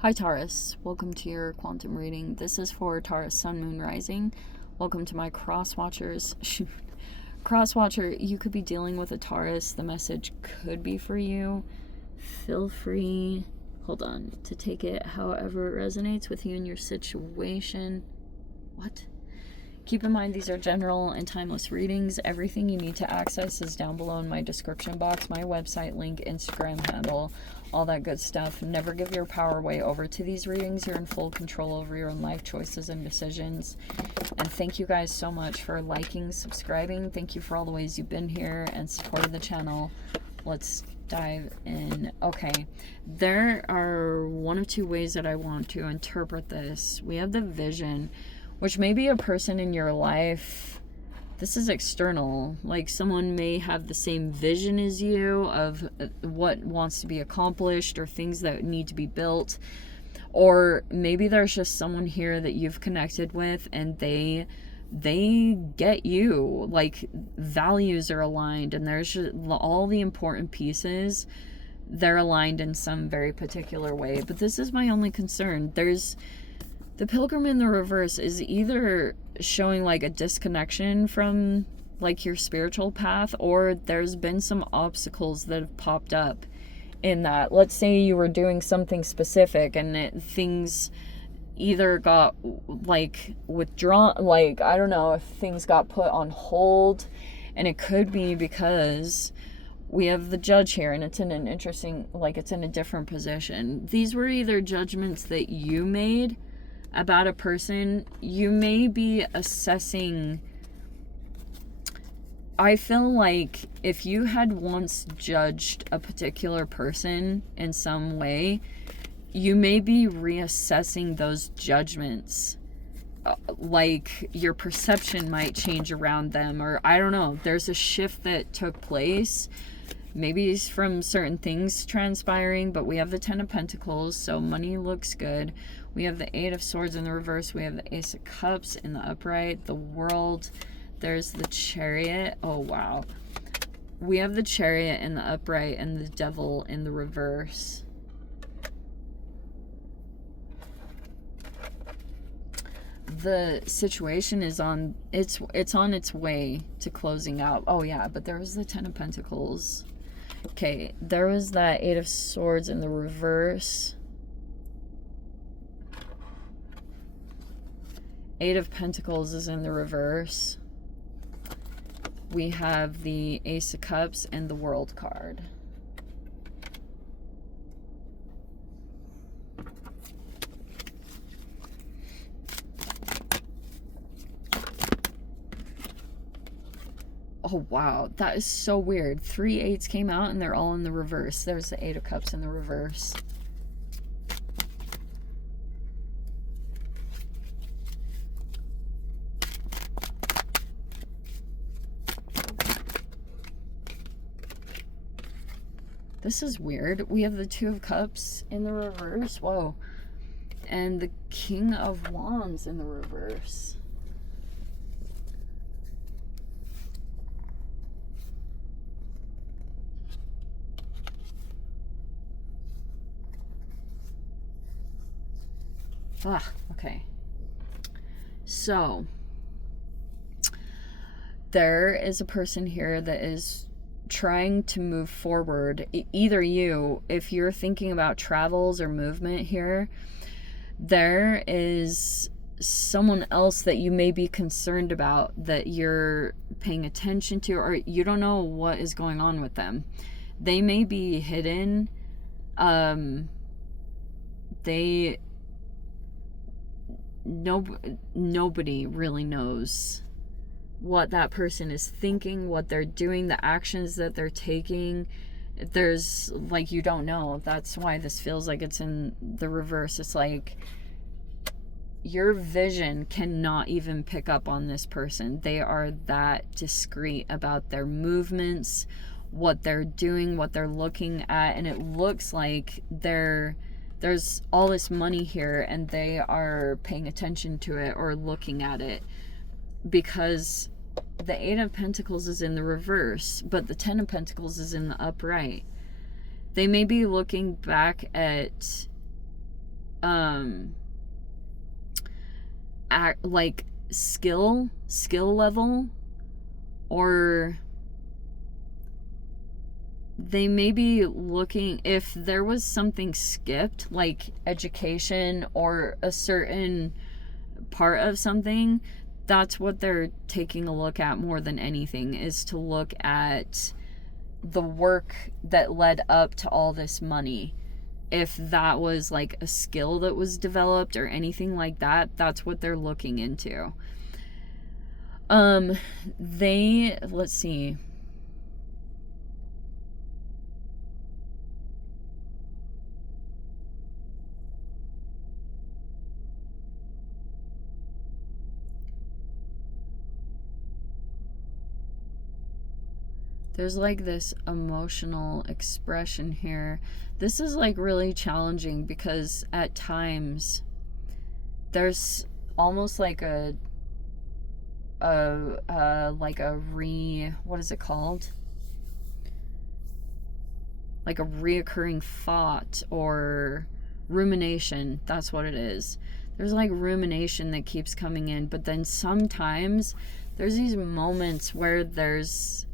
Hi Taurus, welcome to your quantum reading. This is for Taurus Sun, Moon, Rising. Welcome to my cross watchers. Cross watcher, you could be dealing with a Taurus. The message could be for you. Feel free, hold on, to take it however it resonates with you and your situation. What? Keep in mind these are general and timeless readings. Everything you need to access is down below in my description box, my website link, Instagram handle, all that good stuff. Never give your power away over to these readings. You're in full control over your own life choices and decisions. And thank you guys so much for liking, subscribing. Thank you for all the ways you've been here and supported the channel. Let's dive in. Okay, there are one of two ways that I want to interpret this. We have the vision, which may be a person in your life. This is external. Like someone may have the same vision as you of what wants to be accomplished or things that need to be built. Or maybe there's just someone here that you've connected with and they get you. Like values are aligned and there's just all the important pieces. They're aligned in some very particular way. But this is my only concern. The Pilgrim in the reverse is either showing like a disconnection from like your spiritual path, or there's been some obstacles that have popped up in that. Let's say you were doing something specific and things either got like withdrawn, like I don't know if things got put on hold, and it could be because we have the judge here and it's in an interesting, like it's in a different position. These were either judgments that you made about a person. You may be assessing. I feel like if you had once judged a particular person in some way, you may be reassessing those judgments. Like your perception might change around them, or I don't know. There's a shift that took place. Maybe it's from certain things transpiring, but we have the Ten of Pentacles, so money looks good. We have the Eight of Swords in the reverse. We have the Ace of Cups in the upright. The World. There's the Chariot. Oh, wow. We have the Chariot in the upright and the Devil in the reverse. The situation is on it's on its way to closing out. Oh, yeah, but there was the Ten of Pentacles. Okay, there was that Eight of Swords in the reverse. Eight of Pentacles is in the reverse. We have the Ace of Cups and the World card. Oh, wow. That is so weird. 3 eights came out and they're all in the reverse. There's the Eight of Cups in the reverse. This is weird. We have the Two of Cups in the reverse. Whoa. And the King of Wands in the reverse. Okay. So, there is a person here that is trying to move forward. Either you, if you're thinking about travels or movement here, there is someone else that you may be concerned about that you're paying attention to, or you don't know what is going on with them. They may be hidden. Nobody really knows what that person is thinking, what they're doing, the actions that they're taking. There's like, you don't know. That's why this feels like it's in the reverse. It's like your vision cannot even pick up on this person. They are that discreet about their movements, what they're doing, what they're looking at, and it looks like there's all this money here and they are paying attention to it or looking at it, because the Eight of Pentacles is in the reverse, but the Ten of Pentacles is in the upright. They may be looking back at like skill level, or they may be looking, if there was something skipped, like education or a certain part of something, that's what they're taking a look at more than anything, is to look at the work that led up to all this money. If that was like a skill that was developed or anything like that, that's what they're looking into. Let's see. There's like this emotional expression here. This is like really challenging because at times there's almost like what is it called? Like a reoccurring thought or rumination. That's what it is. There's like rumination that keeps coming in, but then sometimes there's these moments where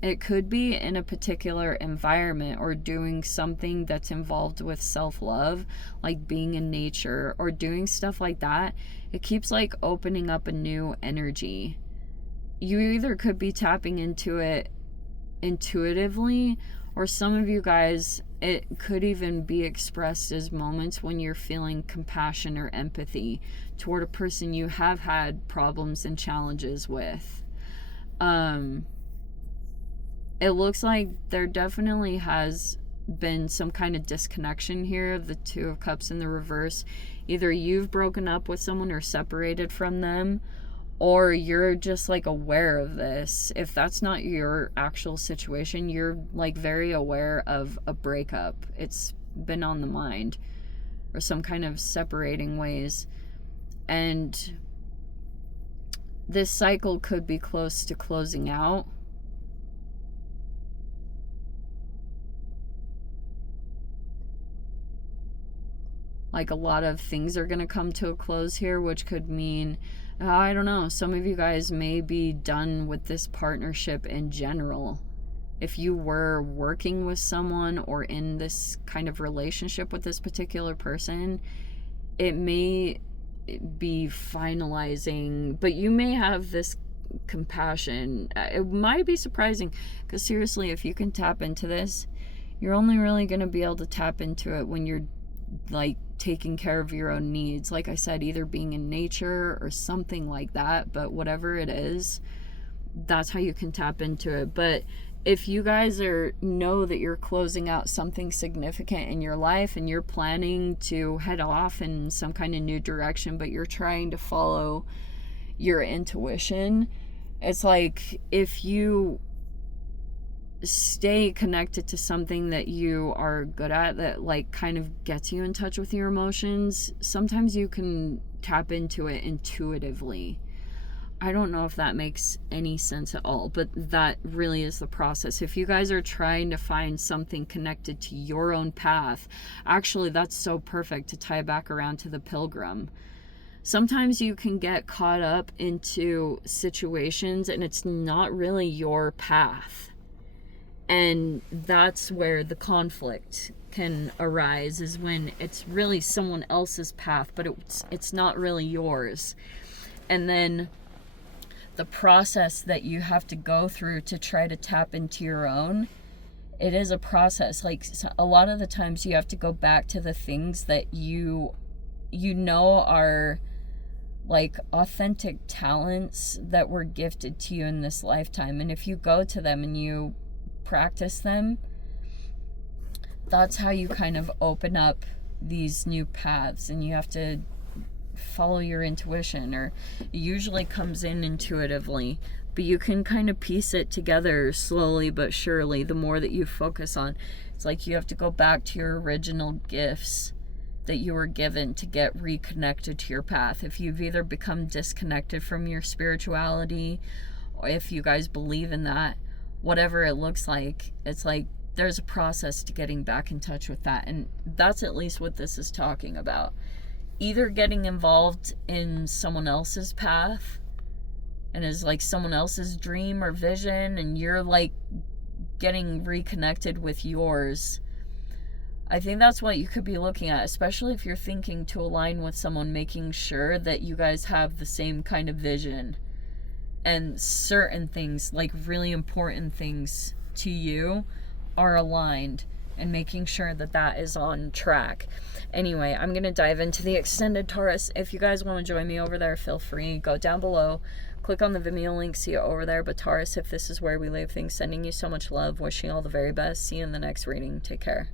it could be in a particular environment or doing something that's involved with self-love, like being in nature or doing stuff like that. It keeps like opening up a new energy. You either could be tapping into it intuitively, or some of you guys, it could even be expressed as moments when you're feeling compassion or empathy toward a person you have had problems and challenges with. It looks like there definitely has been some kind of disconnection here of the Two of Cups in the reverse. Either you've broken up with someone or separated from them, or you're just like aware of this. If that's not your actual situation, you're like very aware of a breakup. It's been on the mind, or some kind of separating ways. And this cycle could be close to closing out. Like a lot of things are going to come to a close here, which could mean, I don't know, some of you guys may be done with this partnership in general. If you were working with someone or in this kind of relationship with this particular person, it may be finalizing, but you may have this compassion. It might be surprising, because seriously, if you can tap into this, you're only really going to be able to tap into it when you're like taking care of your own needs. Like I said, either being in nature or something like that, but whatever it is, that's how you can tap into it. But if you guys know that you're closing out something significant in your life and you're planning to head off in some kind of new direction, but you're trying to follow your intuition, it's like if you stay connected to something that you are good at, that like kind of gets you in touch with your emotions, sometimes you can tap into it intuitively. I don't know if that makes any sense at all, but that really is the process. If you guys are trying to find something connected to your own path, actually that's so perfect to tie back around to the pilgrim. Sometimes you can get caught up into situations and it's not really your path. And that's where the conflict can arise, is when it's really someone else's path, but it's not really yours. And then the process that you have to go through to try to tap into your own, it is a process. Like a lot of the times you have to go back to the things that you know are like authentic talents that were gifted to you in this lifetime. And if you go to them and you practice them, that's how you kind of open up these new paths. And you have to follow your intuition, or it usually comes in intuitively, but you can kind of piece it together slowly but surely. The more that you focus on, it's like you have to go back to your original gifts that you were given to get reconnected to your path. If you've either become disconnected from your spirituality, or if you guys believe in that, whatever it looks like, it's like there's a process to getting back in touch with that. And that's at least what this is talking about. either getting involved in someone else's path and is like someone else's dream or vision, and you're like getting reconnected with yours. I think that's what you could be looking at, especially if you're thinking to align with someone, making sure that you guys have the same kind of vision and certain things, like really important things to you, are aligned, and making sure that that is on track. Anyway, I'm going to dive into the extended Taurus. If you guys want to join me over there, feel free. Go down below. Click on the Vimeo link. See it over there. But Taurus, if this is where we leave things, sending you so much love. Wishing you all the very best. See you in the next reading. Take care.